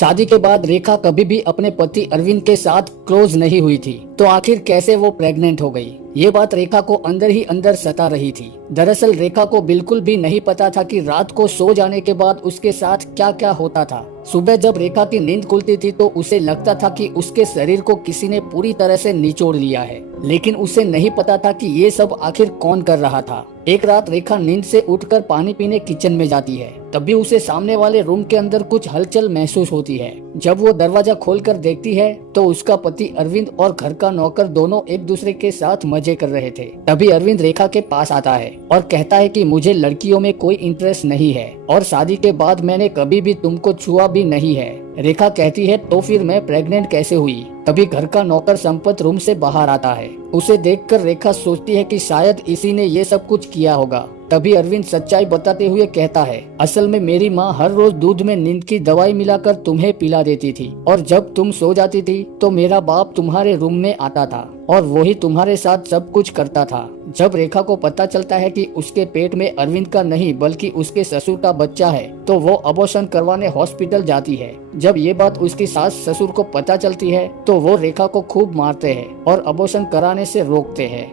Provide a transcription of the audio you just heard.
शादी के बाद रेखा कभी भी अपने पति अरविंद के साथ क्लोज नहीं हुई थी, तो आखिर कैसे वो प्रेग्नेंट हो गई? ये बात रेखा को अंदर ही अंदर सता रही थी। दरअसल रेखा को बिल्कुल भी नहीं पता था कि रात को सो जाने के बाद उसके साथ क्या क्या होता था। सुबह जब रेखा की नींद खुलती थी तो उसे लगता था कि उसके शरीर को किसी ने पूरी तरह से निचोड़ लिया है, लेकिन उसे नहीं पता था कि ये सब आखिर कौन कर रहा था। एक रात रेखा नींद से उठकर पानी पीने किचन में जाती है, तभी उसे सामने वाले रूम के अंदर कुछ हलचल महसूस होती है। जब वो दरवाजा खोलकर देखती है तो उसका पति अरविंद और घर का नौकर दोनों एक दूसरे के साथ मजे कर रहे थे। तभी अरविंद रेखा के पास आता है और कहता है कि मुझे लड़कियों में कोई इंटरेस्ट नहीं है और शादी के बाद मैंने कभी भी तुमको छुआ भी नहीं है। रेखा कहती है तो फिर मैं प्रेग्नेंट कैसे हुई? तभी घर का नौकर संपत रूम से बाहर आता है। उसे देखकर रेखा सोचती है कि शायद इसी ने ये सब कुछ किया होगा। तभी अरविंद सच्चाई बताते हुए कहता है, असल में मेरी माँ हर रोज दूध में नींद की दवाई मिलाकर तुम्हें पिला देती थी और जब तुम सो जाती थी तो मेरा बाप तुम्हारे रूम में आता था और वही तुम्हारे साथ सब कुछ करता था। जब रेखा को पता चलता है कि उसके पेट में अरविंद का नहीं बल्कि उसके ससुर का बच्चा है तो वो अबॉर्शन करवाने हॉस्पिटल जाती है। जब ये बात उसकी सास ससुर को पता चलती है तो वो रेखा को खूब मारते हैं और अबॉर्शन कराने से रोकते हैं।